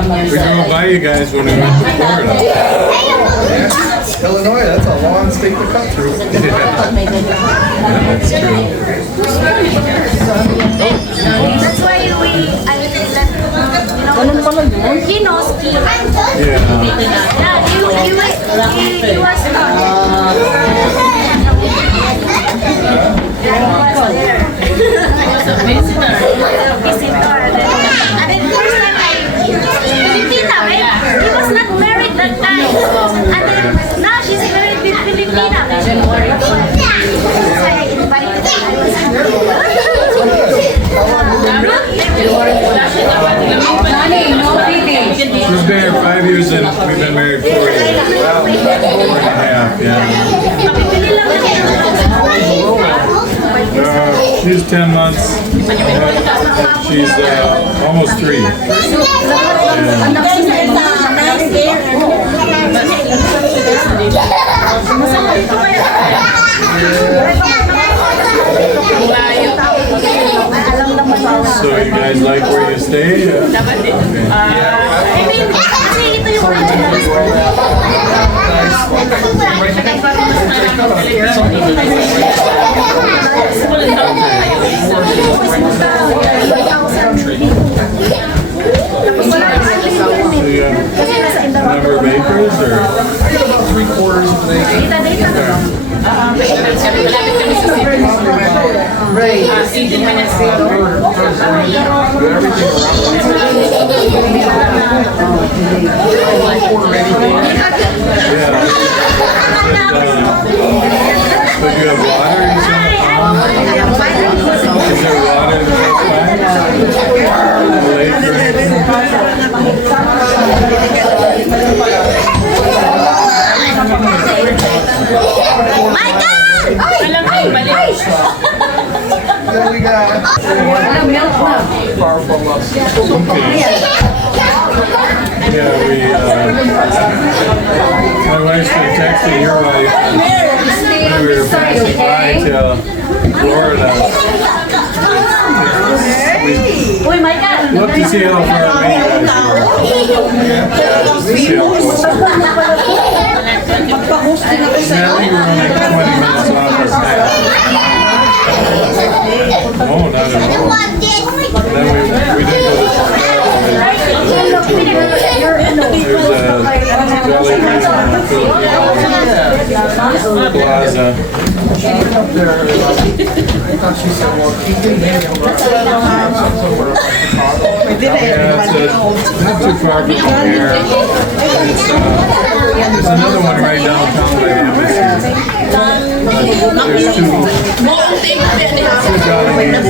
We drove by you guys when we went to Florida. Illinois, that's a long state to cut through. That's true. That's why he knows ski. Yeah. He was stuck. Visitor. And then first time Filipina, right? He was not married that time. And then now she's married with Filipina. January. So I invited her. She's been here 5 years and we've been married 4 years. 4.5, yeah. She's 10 months. She's almost 3. Yeah. So you guys like where you stay? I mean, kasi ito yung original story. Number of acres or? I get about 3/4 of an acre. Right. 18 minutes. But you have water in some Is there water in the lake or anything? Then we got far from us. Yeah, my wife's been texting your wife. We were passing by to Florida. Look to see how far away you guys are. Yeah, just to see how close. I think we're only 20 minutes off our path. No, not at all. Then we did go to Chicago. There's a Jolly Rancher in the Filipina Plaza. Up there, I thought she said, well, he can handle somewhere up in Chicago. Yeah, it's not too far from here. There's another one right downtown by the embassy. There's two Jolly Ranchers.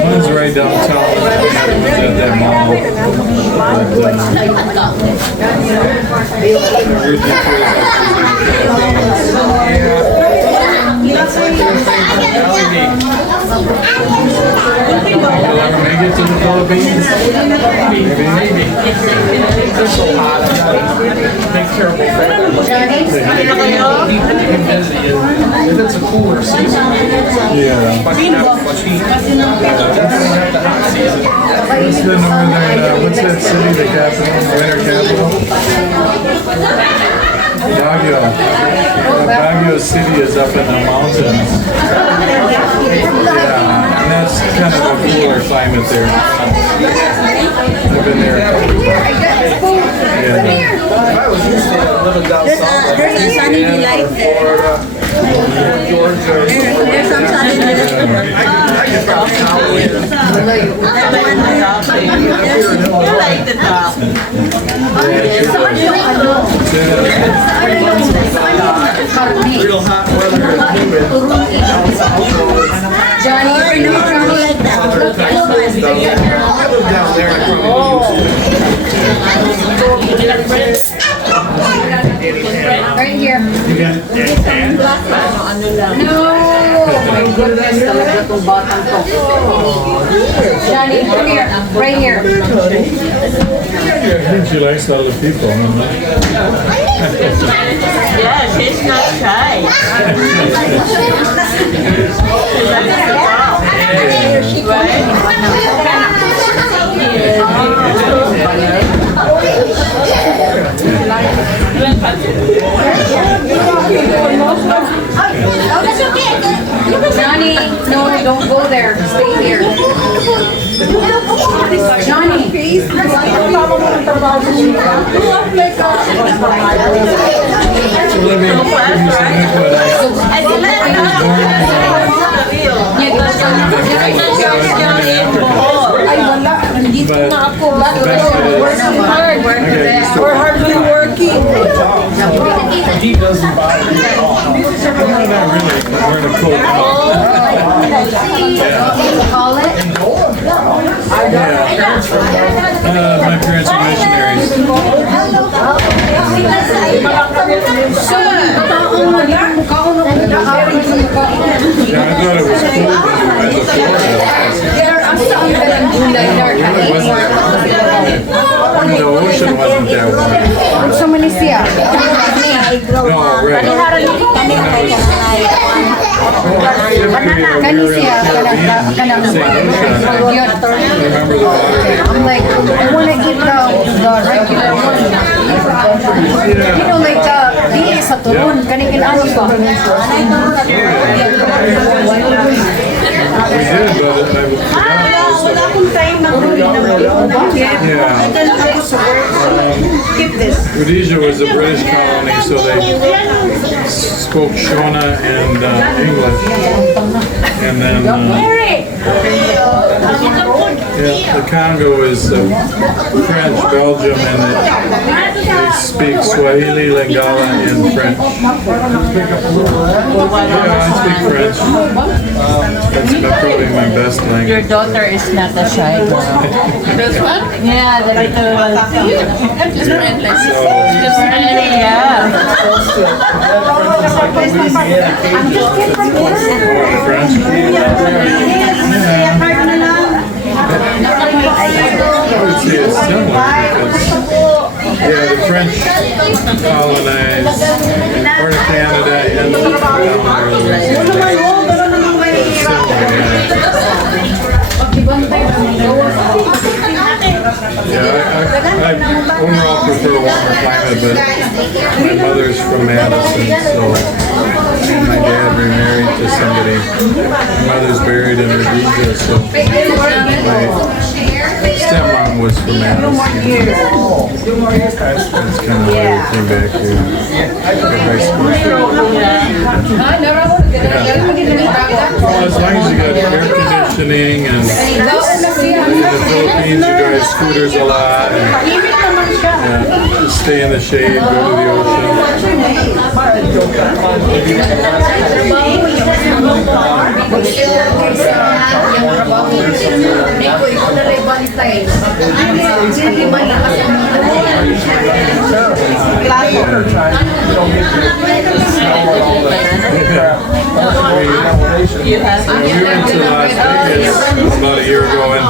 One's right downtown, and the other one's at that mall. You'll ever make it to the Philippines? Maybe. It's so hot. I gotta make terrible things. If it's a cooler season, Yeah. but you have much heat. Definitely have the hot season. What's the northern, what's that city, the capital, winter capital? Baguio. Baguio City is up in the mountains. Yeah, and that's kind of a cooler climate there. I've been there a couple of times. Yeah. I was used to living down south. There's a sunny delight there. Florida, Georgia. There's some sunny delight there. I could probably count it. You like the top. Real hot weather and humid. Down south, Johnny, you're not like that. other Texas stuff. I live down there, I probably used to. Right here. No! My goodness, talaga itong batang to. Johnny, come here. Right here. I think she likes all the people. Yeah, she's not shy. Johnny, no, don't go there. Stay here. Johnny. So let me give you some input. We're hardly working. He doesn't bother me at all. No, not really. We're in a cold Call it. my parents are missionaries. Yeah, I thought it was cold when we went to Florida. The ocean wasn't that warm. So many siya. No, right. Kani siya. Kanang Remember the water? I'm like, I want to eat the regular one. You know, like di sa turon. Kanikin ano ba? We did, but I forgot. Wala akong time na uwi ng Yeah. ako sa work. Keep this. Rhodesia was a British colony, so they spoke Shona and English. And then the Congo is French, Belgium, and they speak Swahili, Lingala, and French. Yeah, I speak French. That's probably my best Your language. daughter is not a shy girl. This one? Yeah, the little one. Just friendless. Just friendly, yeah. French? I would say it's similar because, yeah, the French colonized part of Canada and I overall prefer warmer climate, but my mother's from Madison, so my dad remarried to somebody. My mother's buried in Rhodesia, so my stepmom was from Madison. That's kind of why we came back here. High school. Well, as long as you got air conditioning and in the Philippines you drive scooters a lot and just stay in the shade, go to the ocean. We went to Las Vegas about a year ago and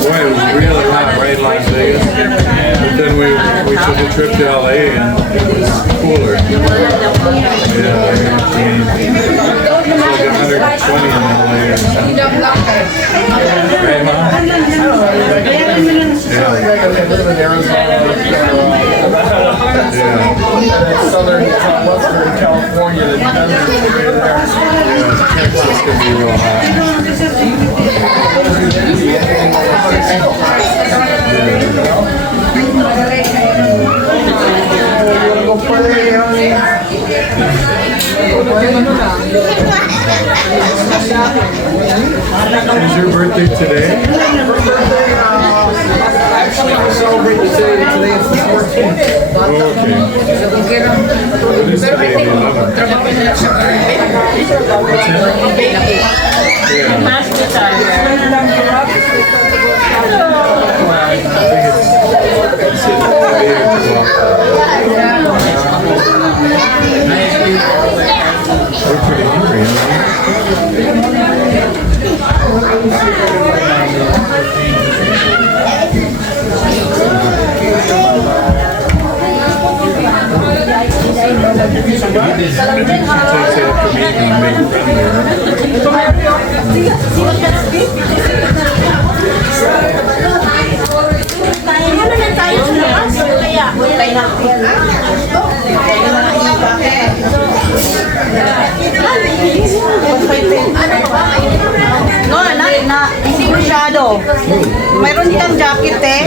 boy, it was really hot right in Las Vegas. But then we took a trip to LA and it was cooler. Yeah, I know what you mean. It's like 120 in LA or something. Right, Mom? I live in Arizona, southern, western California, the desert right there. Texas can be real hot. Go play, honey. Is your birthday today? Actually, we celebrate today is the 14th. Oh, okay. What is today, the 11th? What's that? Yeah. Master time. It's in 8 o'clock. We're pretty hungry, aren't we? become being friendly. Ano na tayo sa labas? Kaya, tayo natin. No, hindi masyado. Mayroon kang jacket eh.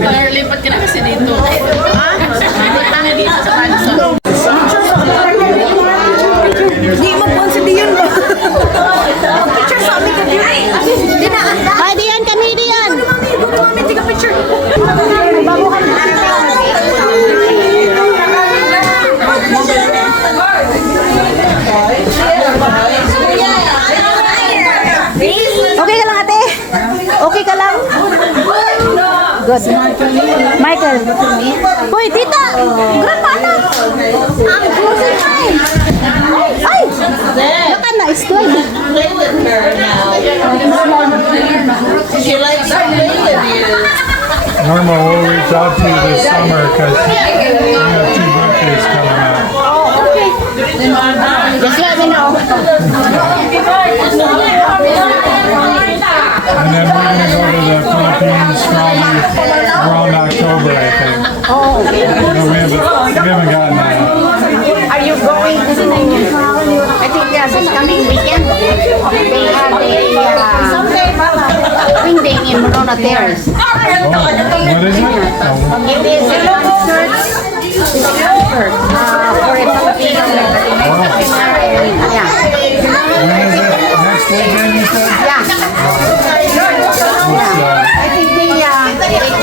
Nalipat ka na kasi dito. Ha? Nalipat ka na dito sa Madison. Hindi mo po si Dion ba? Picture sa amin ka Dion. Ay, diyan kami, diyan. Mami, tiga picture. Okay ka lang, ate? Okay ka lang? Good. Michael. Hoy, tita! Grandpa, anak! Ang closer time! Ay! Baka na-slide. Play with her now. She likes to play with you. Norma, we'll reach out to you this summer because we have 2 birthdays coming up. Just let me know. And then we're going to go to the Philippines probably around October, I think. Oh, okay. We haven't gotten that. Are you going to I think this coming weekend. They have a swing day in Monona Terrace. Oh, what is it? Oh, It is a concert. It's a concert for a Filipino. Yeah. when is it? Next weekend, you said? Yeah. I think they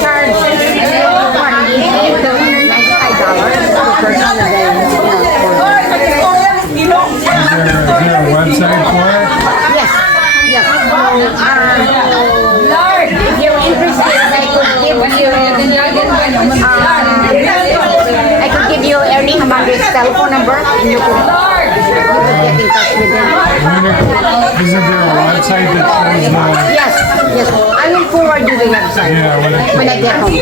charge $95 per person a day. Is there a website for it? Yes. Yes. Lord, if you're interested, I could give you Ernie Hamando's telephone number and you could get in touch with them. Isn't there a website that shows the... Yes, yes. I will forward you the website Yeah, when I get home.